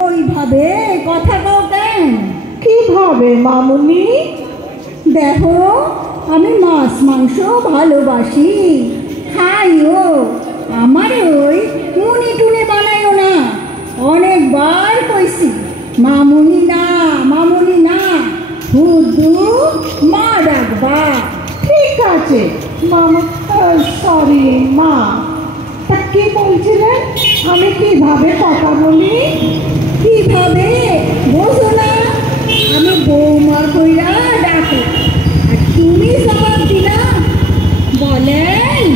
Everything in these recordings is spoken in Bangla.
ওইভাবে কথা কও কেন? কিভাবে মামুনি? দেখো, আমি মাছ মাংস ভালোবাসি, খাইও। আমার ওই মুনি টুনে বানাইও না। অনেকবার কইছি মামুনি না, মামুনি না, শুধু মা ডাকবা। ঠিক আছে মামা, সরি মা। তা কি বলছিলেন? আমি কিভাবে কথা বলি? কিভাবে বোঝো না? আমি বৌমা কইরা ডাকো, আর তুমি জবাব দিলা বলেন।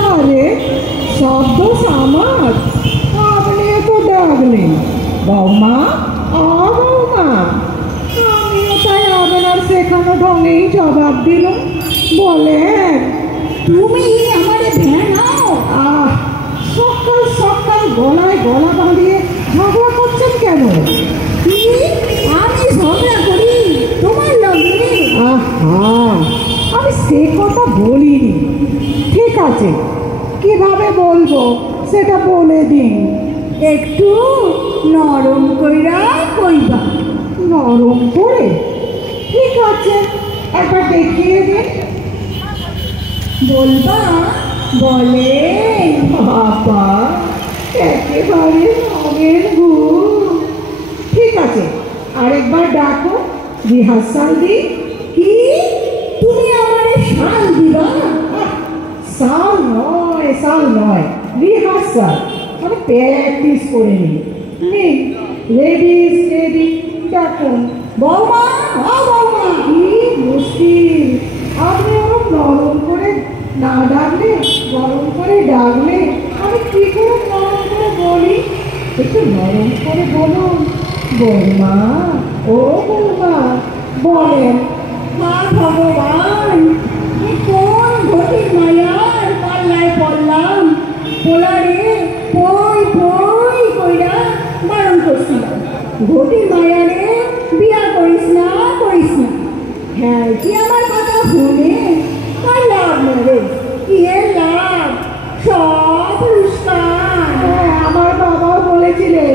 আরে শব্দ আমার, আপনি তো ডাকলেন বৌমা, বৌমা। আমিও তাই আপনার শেখানো ঢঙেই জবাব দিলাম। বলেন। তুমি আমারে ভেনাও। সকাল সকাল গলায় গলা বাঁধিয়ে ঝগড়া করছেন কেন? কি আমি ঝগড়া করি তোমার লগে? আহা, আমি সে কথা বলিনি। ঠিক আছে, কিভাবে বলবো সেটা বলে দিন। একটু নরম কইরা কইবা। নরম করে? ঠিক আছে, একবার দেখিয়ে দিন। বলবা? বলে বাবা, একেবারে রঙের গুণ। ঠিক আছে, আরেকবার ডাকো, রিহার্সাল দিই। কি তুমি আমারে শাল দিবা? সাল নয়, রিহার্সাল, মানে প্র্যাকটিস করে নিই। রেডি স্টেডি, ডাকুন। বৌমা, ও বৌমা। কি মুশকিল, আপনি ওরকম নরম করে না ডাকলে, গরম করে ডাকলে আমি কি করে নরম করে বলি? একটু নরম করে বলুন। বৌমা, ও বৌমা, বলেন। মা ভগবান, এ কোন ঘটির মায়ার পাল্লায় পড়লাম। পোলারে পই পই কইরা বারণ করছিলাম, ঘটির মায়ারে বিয়া করিস না, করিস না। হ্যাঁ, কি আমার কথা শুনে তার লাভ নেবে? কি এর লাভ? সব রুস্কান। আমার বাবাও বলেছিলেন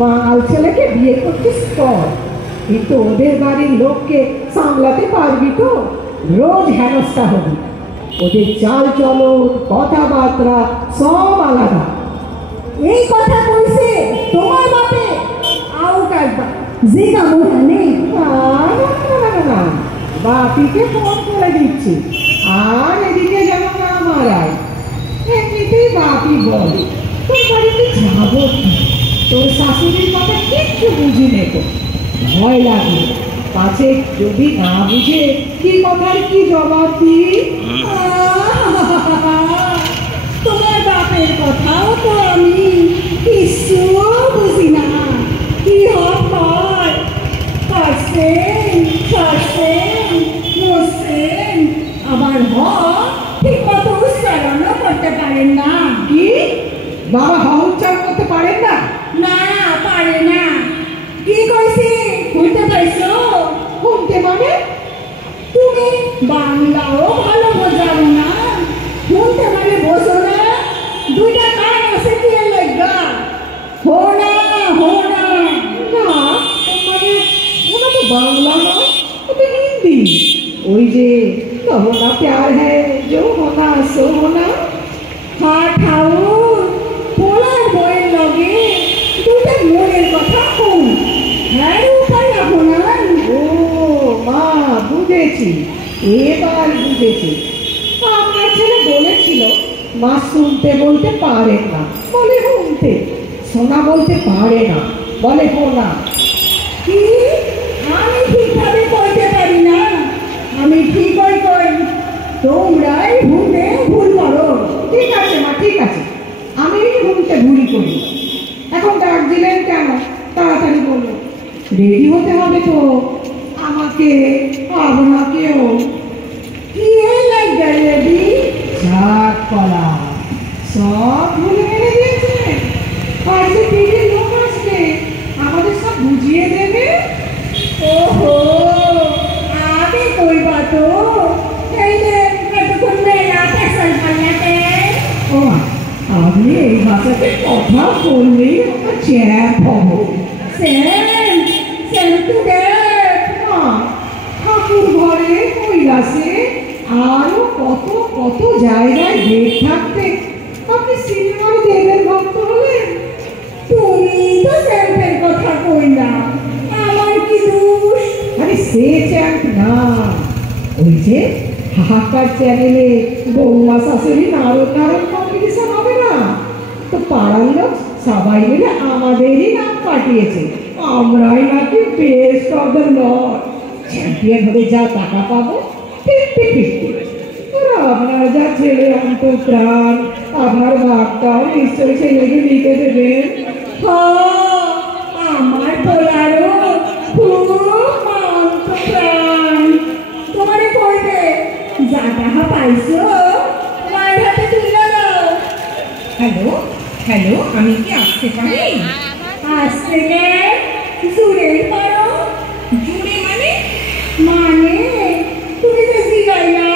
বাঙাল ছেলেকে বিয়ে করছিস কর, কিন্তু ওদের বাড়ির লোককে সামলাতে পারবি তো? রোজ হেনস্থা হবি। ওদের চাল চলন, কথাবার্তা সব আলাদা। এই কথা কইছে তোমার বাপে? আউট একবার জিগা মোহানে। না, বাপিকে ফোন করে দিচ্ছি, আর এদিকে যেন না মারায়। এমনিতেই বাপি বলে তোর বাড়িতে যাবো কি, তোর শাশুড়ির কথা কিচ্ছু বুঝি নেবো, ভয় লাগে। পাছে যদি না বুঝে কি কথার কি জবাব দিই। তোমার বাপের কথাও তো আমি কিছু বুঝি না। কি হয় করছেন, করছেন, বসছেন, আবার ঠিক মতো উচ্চারণও করতে পারেন না। কি বাবা উচ্চারণ করতে পারেন না? না, পারে না। কি কইছি শুনতে পাইছো? শুনতে মানে? তুমি বাংলাও ভালো বোঝাও না, শুনতে মানে বোঝো না। দুইটা কান আছে কি লাগা? হো না, হো না। না মানে ওটা তো বাংলা নয়, ওটা হিন্দি। ওই যে কহনা প্যার হ্যায় জো হোনা সো হোনা। হ্যাঁ ঠাউর, পোলার বইয়ের লগে দুইটা মনের কথা কম। হ্যাঁ উপায় রাখো না। ও মা, বুঝেছি, এবার বুঝেছি। আপনার ছেলে বলেছিল মা শুনতে বলতে পারে না, বলে শুনতে। শোনা বলতে পারে না, বলে হোনা। কি আমি ঠিকভাবে কইতে পারি না? আমি ঠিকই কই, তোমরাই ভুলে ভুল করো। ঠিক আছে মা, ঠিক আছে, আমি শুনতে ভুলি করি। এখন ডাক দিলেন কেন? তাড়াতাড়ি বলো, রেডি হতে হবে তো আমাকে, আপনাকেও। কি লাগবে রেডি? চাক কলা সব ভুলে মেরে দিয়েছিলেন। আর যে দিদির লোক আসবে আমাদের সব বুঝিয়ে দেবে। ওহো, আমি কইবা তো এই যে কতক্ষণ মেলা ফেসাল পাল্লাতে। ও আপনি এই ভাষাতে কথা বললেই আমার চ্যাপ হবো। স্যাম স্যাম টু দেখ মা, ঠাকুর ঘরে কৈলাসে আরো কত কত জায়গায় বেদ থাকতে আপনি সিনেমার দেবের ভক্ত হলেন। তুমি তো স্যাম্পের কথা কইলা, আমার কি দোষ? আরে সে চ্যাম্প না, ওই যে হাহাকার চ্যানেলে বৌমা শাশুড়ি নারদ নারদ কম্পিটিশন হবে না, তো পাড়ার লোক সবাই মিলে আমাদেরই নাম পাঠিয়েছে, আমরাই নাকি best of the lot, champion হলে যা টাকা পাবো 50-50। ওরা আপনার যা ছেলে অন্তঃপ্রাণ, আপনার ভাগটাও নিশ্চয়ই ছেলেকে দিতে দেবেন। আমার পোলারও খুব অন্তঃপ্রাণ, তোমারে কইবে যা টাকা পাইছো মায়ের হাতে তুলে দাও। হ্যালো হ্যালো, আমি কি আসতে পারি? আসতে গে জুড়ে পারো। জুড়ে মানে? মানে তুমি তো জিগাইলা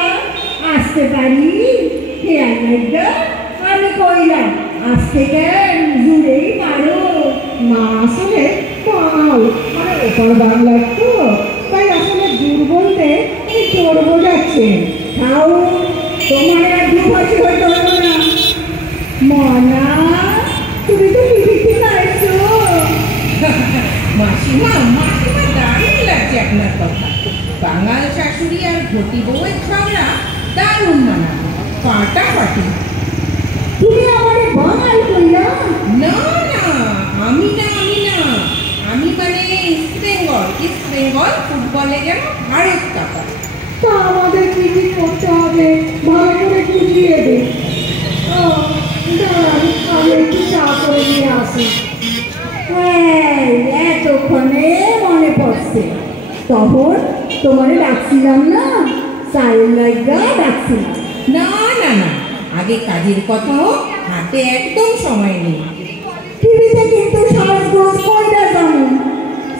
আসতে পারি, খেয়াল রাখবে, আমি কইলাম আসতে কেন জুড়েই পারো। না আসলে বাঙাল মানে ওপর বাংলার তো, তাই আসলে জোর বলতে এই জোর বোঝাচ্ছে। তাও তোমার আর দুভাষী হইতে হলো না। মনা তুমি তো টিভিতে আসছো। মাসিমা মাসিমা, দারুণ লাগছে আপনার কথা। বাঙাল শাশুড়ি আর ঘটি বউয়ের ঝগড়া দারুণ মানাবে, ফাটাফাটি। তুমি আমারে বাঙাল কইলা? না না, আমি না আমি না, আমি মানে ইস্ট বেঙ্গল ফুটবলে যেন ভারত কাপা। তা আমাদের কি কি করতে হবে ভালো করে বুঝিয়ে দে। দাঁড়ান, আমি একটু চা করে নিয়ে আসি। এতক্ষণে মনে পড়ছে, তখন তোমারে ডাকছিলাম না, চায়ের লাগা ডাকছিলাম। না না না, আগে কাজের কথা হোক, হাতে একদম সময় নেই। টিভিতে কিন্তু সাজগোজ কইরা জানো,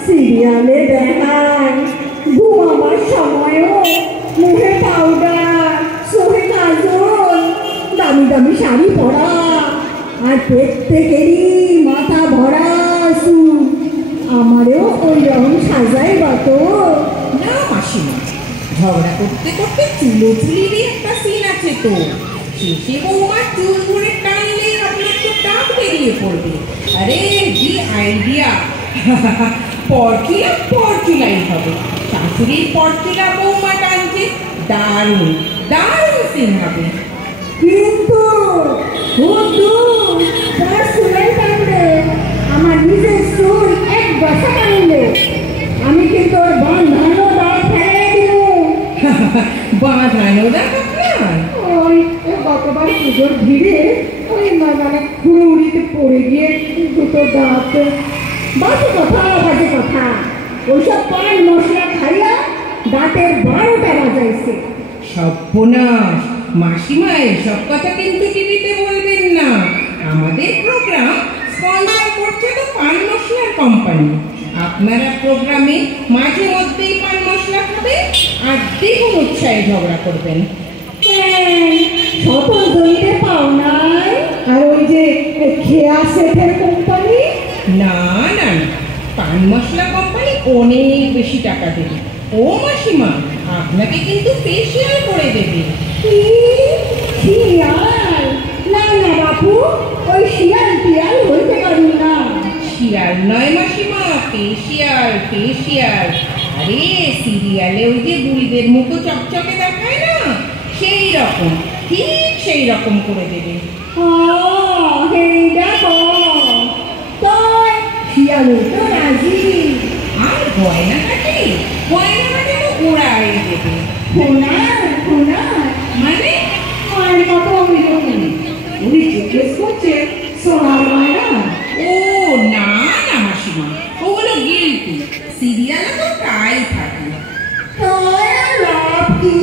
সিরিয়ালে দেখায় ঘুমাবার সময়ও মুখে পাউডার, চোখে কাজল, দামি দামি শাড়ি পরা, আর প্রত্যেকেরই মাথা ভরা চুল। আমারও ওই রকম সাজাইবা তো? না মাসিমা, ঝগড়া করতে করতে চুলোচুলিরই একটা সিন আছে তো, শেষে বৌমার চুল ধরে টানলে আপনার তো টাক বেরিয়ে পড়বে। আরে কি আইডিয়া! পরকিলাই হবে, শাশুড়ির পরকিলা বৌমা টানছে, দারুণ দারুণ সিন হবে। কিন্তু পার্সোনাল টানলে, আমার নিজের চুল এক বছর টানলে আমি কিন্তু ওর বাঁধানো দাঁত ফেলে দিব। বাঁধানো দেখ আপনার? ওই গতবার পুজোর ভিড়ে ওই মানে হুড়ুড়িতে পড়ে গিয়ে দুটো দাঁত। বাজে কথা, ওইসব পান মশলা খাইয়া দাঁতের 12টা বাজাইছে। সর্বনাশ! মাসিমা, এসব কথা কিন্তু টিভিতে বলবেন না। আমাদের প্রোগ্রাম স্পন্সর করছে তো পান মশলার কোম্পানি। আপনারা প্রোগ্রামে মাঝে মধ্যেই পান মশলা খাবে আর দ্বিগুণ উৎসাহে ঝগড়া করবেন। সকল জমিতে পাও নাই? আর ওই যে খেয়া সেটের কোম্পানি? না না না, পান মশলা কোম্পানি অনেক বেশি টাকা দেবে। ও মাসিমা, আপনাকে কিন্তু ফেসিয়াল করে দেবে। কি শিয়াল? না না বাপু, ওই শিয়াল টিয়াল হইতে পারি না। শিয়াল নয় মাসিমা, ফেসিয়াল। আরে সিরিয়ালে ওই যে বুড়িদের মুখো চকচকে দেখায় না, সেই রকম, ঠিক সেই রকম করে দেবে। হেইডা শিয়াল তো রাজি। আর গয়নাঘাটে তো ওরাই দেবে। শোনা মানে? মায়ের কথা আমি জানি, উনি জিজ্ঞেস করছে সোনার মায়েরা। ও না না মাসিমা, ওগুলো গিলটি, সিরিয়ালে তো তাই থাকে। লাভ কি?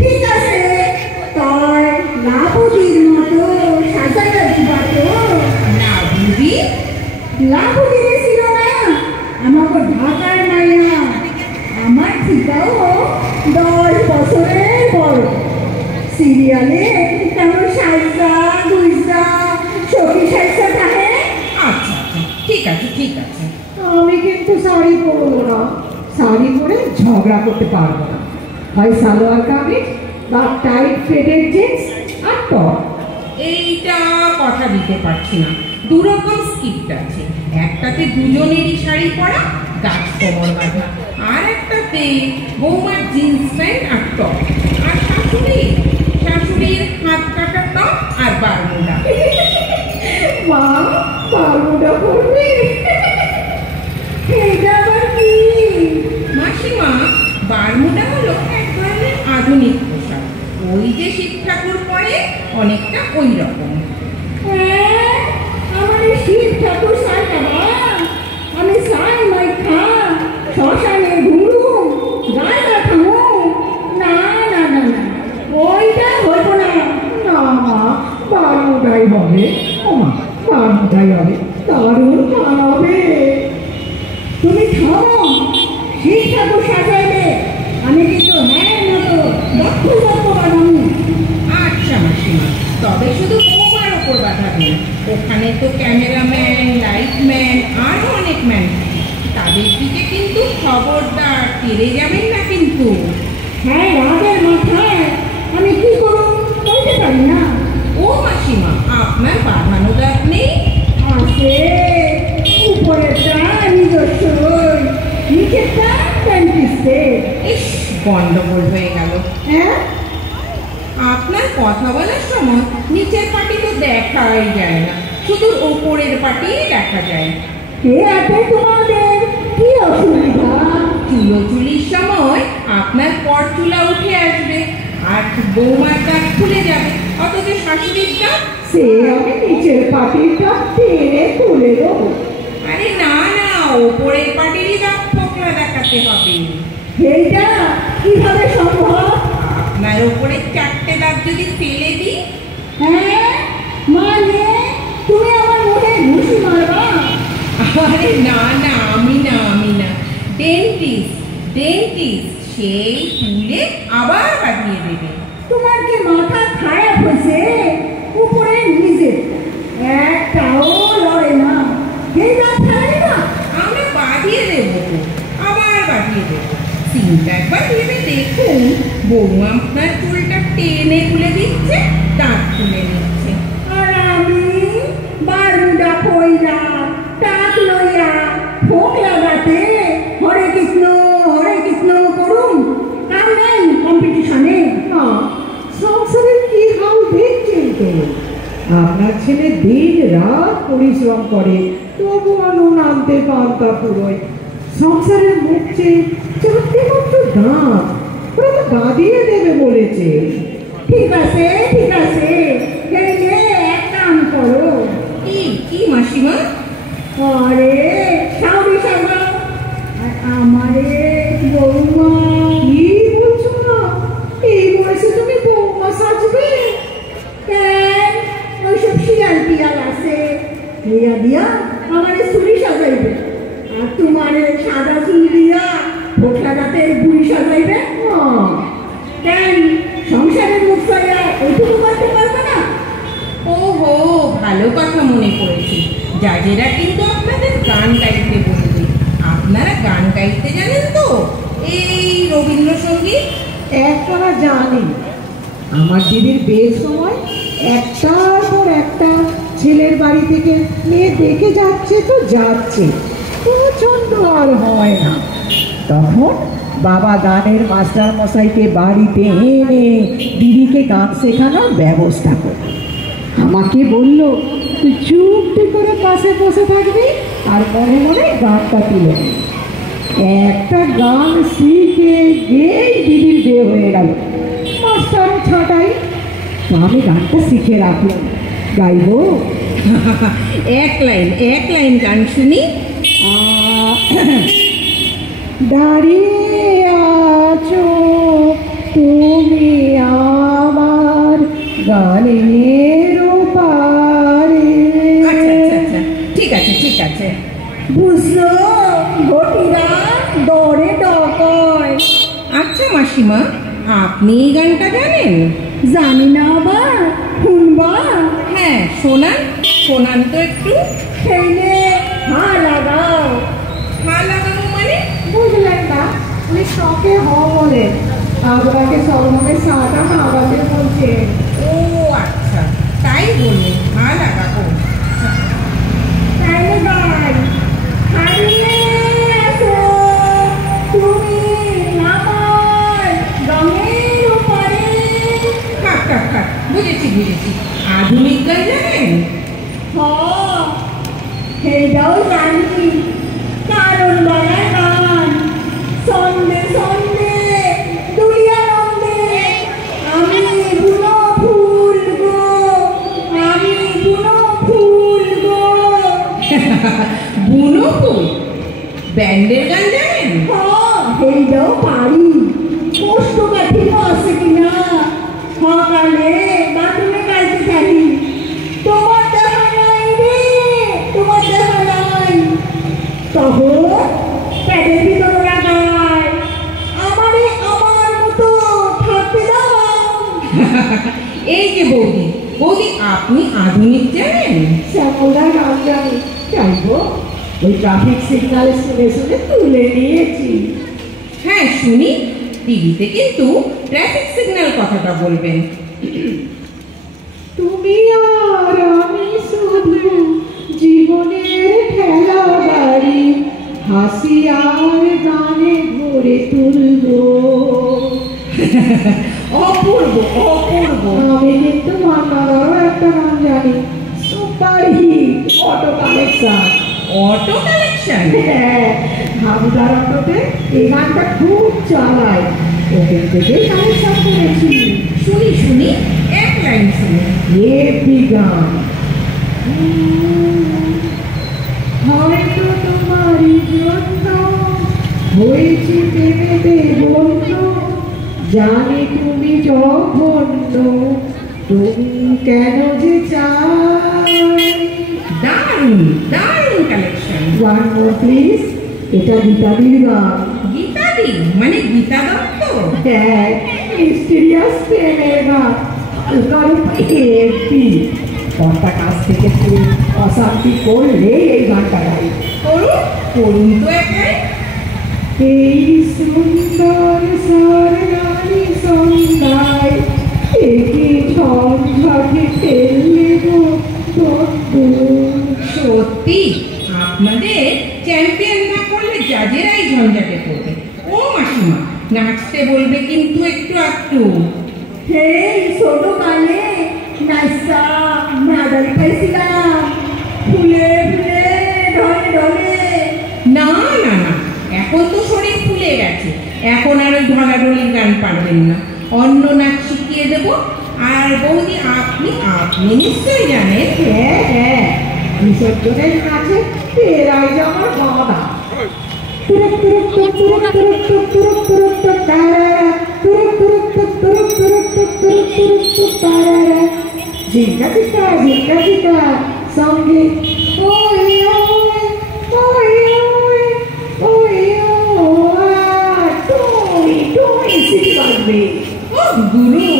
ঠিক আছে, তোর লাভুদির মতো সাজাটা দিবা তো? না বুঝি? লাভুদিরে ছিল না আমাকে ঢাকার মাইয়া, আমার ঠিকাও 10 বছরের বড়। সিরিয়ালে তেমন সাজা গুইজা সখী সাজা থাকে। আচ্ছা আচ্ছা, ঠিক আছে ঠিক আছে। আমি কিন্তু শাড়ি পরবো না, শাড়ি পরে ঝগড়া করতে পারবো না। হয় সালোয়ার কামিজ বা টাইট ফিটেড জিন্স আর টপ। এইটা কথা দিতে পারছি না, দুরকম স্কিপ্ট আছে। একটাতে দুজনেরই শাড়ি পরা, গাছ কোমর বাঁধা, আর একটাতে বৌমার জিন্স প্যান্ট আর টপ, আর শাশুড়ির হাত কাটা টপ আর বারমুডা। মা বারমুডা পরবি? এটা আবার কি? মাসিমা, বারমুডা হলো এক ধরনের আধুনিক পোশাক। ওই যে শিব ঠাকুর পরে, অনেকটা ওই রকম। হ্যাঁ, আমার এই শিব ঠাকুর সাই বাবা, আমি সাই মাই খা শ্মশানে ঘুরু গায়ে রাখামু। না না না না, ওইটা হইব না। না মা, বারমুডাই হবে। ও মা, বারমুডাই হবে, দারুণ মানাবে। তুমি থামো, শিব ঠাকুর সাজাইবে, আমি কিন্তু হ্যাঁ মতো দক্ষ বানাবো। আচ্ছা মাসিমা, তবে শুধু বৌমার ওপর বাধা দিন। ওখানে তো ক্যামেরাম্যান, লাইটম্যান, আরো অনেক ম্যান, তাদের দিকে কিন্তু খবরদার তেড়ে যাবেন না কিন্তু। হ্যাঁ, রাগের মাথায় আমি কি করব বলতে পারি না। ও মাসিমা, আপনার বাঁধানো দাঁত নেই? আছে, উপরেরটা নিজস্ব, নিচেরটা প্যান্টিস্টে। ইস, গন্ডগোল হয়ে গেল। হ্যাঁ, আপনার কথা বলার সময় নিচের পাটি তো দেখাই যায় না, শুধু ওপরের পাটিই দেখা যায়। এতে তোমাদের কি অসুবিধা? চুলির সময় আপনার পর চুলা উঠে আসবে আর বৌমার দাঁত খুলে যাবে, অথচ শাশুড়ির দাঁত। সে আমি নিচের পাটিটা টেনে তুলে দেবো। আরে না না, ওপরের পাটিরই দাঁত ফোকলা দেখাতে হবে। এইটা কিভাবে সম্ভব? আপনার ওপরে 4টে দাঁত যদি ফেলে দিই। হ্যাঁ, মানে তুমি আমার মুখে ঘুষি মারবা? আরে না না, আমি না ডেন্টিস্ট সেই তুলে আবার বাঁধিয়ে দেবে। তোমার কি মাথা খারাপ হয়েছে? উপরে নিজে একটাও লড়ে না, এই দাঁত ফেলে না। আমরা বাঁধিয়ে দেবো, আবার বাঁধিয়ে দেবো। সিনটা একবার ভেবে দেখুন, বৌমা আপনার চুলটা টেনে তুলে দিচ্ছে, দাঁত তুলে নিচ্ছে। আর আমি বারুদা কইরা টাক লইয়া ফোক লাগাতে হরে কৃষ্ণ করুন, কাম নেই কম্পিটিশনে। না, সংসারের কি হাল দেখছেন তো? আপনার ছেলে দিন রাত পরিশ্রম করে, তবু নুন আনতে পান্তা পুরোয়। সংসারের মুখ চেয়ে 4টে মাত্র দাঁত, ওরা তো বাঁধিয়ে দেবে বলেছে। ঠিক আছে, গেলে এক কাম করো। কি মাসিমা? আরে সাউরি সাজা, আর আমারে বৌমা। কি বলছো না? এই বয়সে তুমি বৌমা সাজবে? কেন, ওইসব শিয়াল আছে, দিয়া আমারে চুরি সাজাইবে, আর তোমারে সাদা চুল দিয়া ফোকলা দাঁতের বুড়ি সাজাইবে। কেন, সংসারের মুখ চাইয়া ওইটুকু করতে পারবে না? ওহো, ভালো কথা মনে করেছি। জাজেরা কিন্তু আপনাদের গান গাইতে বলবে। আপনারা গান গাইতে জানেন তো? এই রবীন্দ্রসঙ্গীত একটানা জানি। আমার দিদির বিয়ের সময় একটার পর একটা ছেলের বাড়ি থেকে মেয়ে দেখে যাচ্ছে তো যাচ্ছে, পছন্দ আর হয় না। তখন বাবা গানের মাস্টার মশাইকে বাড়িতে এনে দিদিকে গান শেখানোর ব্যবস্থা করে আমাকে বলল, তুই চুপটি করে পাশে বসে থাকবি আর মনে মনে গানটা তুলে নিবি। একটা গান শিখে গিয়েই দিদির বিয়ে হয়ে গেল। মাস্টার ছাটাই, আমি গানটা শিখে রাখলাম। গাইবো? এক লাইন গান শুনি। দাঁড়িয়ে আছো তুমি আমার গানের পারে। আচ্ছা, ঠিক আছে। বুঝলো, ঘটিরা দরে ডকয়। আচ্ছা মাসিমা, আপনি এই গানটা জানেন? জানি না আবার, শুনবা? হ্যাঁ, শোনান তো একটু। সেইলে হা লাগাও। হা লাগানো মানে? বুঝলেন না, উনি শখে হ বলে, আপনাকে সর্বমে সাদা খাওয়াতে বলছে। ও আচ্ছা, তাই বলুন, হা লাগাবো। তাইলে গাই, হারিয়ে আসো তুমি আমার রঙের উপরে। থাক থাক থাক, বুঝেছি বুঝেছি। আধুনিক গান জানেন? সেটাও জানি, কারণ বলা গান। সন্ধে সন্ধে দুলিয়া নন্দে আমি বুনো ফুল গো, আমি বুনো ফুল গো। বুনো ফুল ব্যান্ডের গান জানেন? সেইটাও পারি। কষ্ট কাঠিন্য আছে কিনা সকালে বাথরুমে গাইতে থাকি, তোমার দেখা নাই রে, তোমার দেখা নাই। তখন পেটের ভিতরে লাগায়, আমারে আমার মতো থাকতে দাও। এই যে বৌদি, বৌদি আপনি আধুনিক জানেন? শ্যামলা গান জানি, চাইবো ওই ট্রাফিক সিগনালে শুনে শুনে তুলে নিয়েছি। হ্যাঁ শুনি, টিভিতে কিন্তু ট্রাফিক সিগন্যাল কথাটা বলবেন। তুমি আর আমি শুধু জীবনের খেলা বাড়ি, হাসি আর গানে ভরে তুলবো। অপূর্ব অপূর্ব। আমি কিন্তু অন্যদারও একটা গান জানি, super hit auto collection. Auto collection? হ্যাঁ, হাবুদার অটোতে এই গানটা খুব চালায়, ওদের থেকেই কালেকশন করেছি। শুনি শুনি, এক লাইন শুনি। হেভি গান। হয়তো তোমারই জন্য হয়েছে প্রেমেতে বন্ধ, জানি তুমি জঘন্য, তুমি কেন যে চাই। দারুণ দারুণ কালেকশন। ওয়ান মোর প্লিজ, এটা গীতাদির গান। গীতাদি মানে গীতা দত্ত? হ্যাঁ, মিস্টিরিয়াস প্রেমের গান, হালকার উপরে হেভি। কর্তা কাছ থেকে তুমি অশান্তি করলে এই গানটা গাই। করুন করুন তো একাই। এই সুন্দর স্বর্ণালী সন্ধ্যায় একই ঝঞ্ঝাটে ফেললে গো বন্ধু। সত্যি আপনাদের চ্যাম্পিয়ন না করলে জাজেরাই ঝঞ্ঝাটে পড়বে। ও মাসিমা, নাচতে বলবে কিন্তু একটু একটু। সেই ছোটকালে নাচা মেডাল পাইছিলাম, ফুলে ফুলে ঢলে ঢলে। না না না, এখন তো শরীর ফুলে গেছে, এখন আর ওই ঢলাঢলির গান পারবেন না। অন্য নাচ শিখিয়ে দেবো। আর বৌদি আপনি আপনি নিশ্চয়ই জানেন। হ্যাঁ হ্যাঁ, বিসর্জনের কাছে পেরাই যাওয়ার গহনা। ঝিঙ্কা ঝিঙ্কা সঙ্গে ওই ওই ওই ওই ওই ওই সিটি বাজবে। ও গুরু,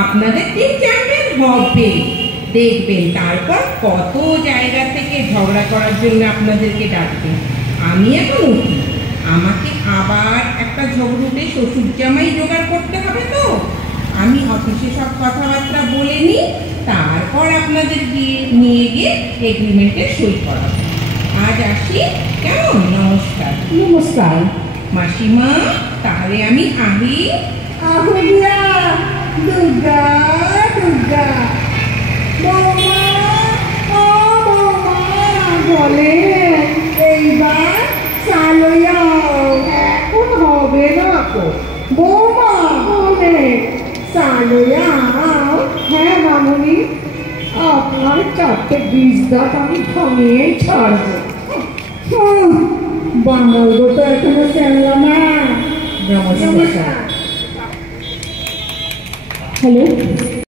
আপনাদের টিম চ্যাম্পিয়ন হবে দেখবেন। তারপর কত জায়গা থেকে ঝগড়া করার জন্য আপনাদেরকে ডাকবেন। আমি এখন উঠি, আমাকে আবার একটা ঝগড়ুটে শ্বশুর জামাই জোগাড় করতে হবে তো। আমি অফিসে সব কথাবার্তা বলে নিই, তারপর আপনাদের নিয়ে গিয়ে এগ্রিমেন্টে সই করাবো। আজ আসি, কেমন? নমস্কার। নমস্কার মাসিমা, তাহলে আমি আহি। আহুলিয়া দুর্গা দুর্গা। বৌমা ও বৌমা, বলে এইবার চালয়াও। এখন হবে না তো বৌমা বলে। চালয়াও। হ্যাঁ মামুনি, আপনার 4টে বীজ দাঁত আমি থামিয়েই ছাড়বো। বাঙাল গো তো এখনো চেনলা না। নমস্কার। নমস্কার। হ্যালো,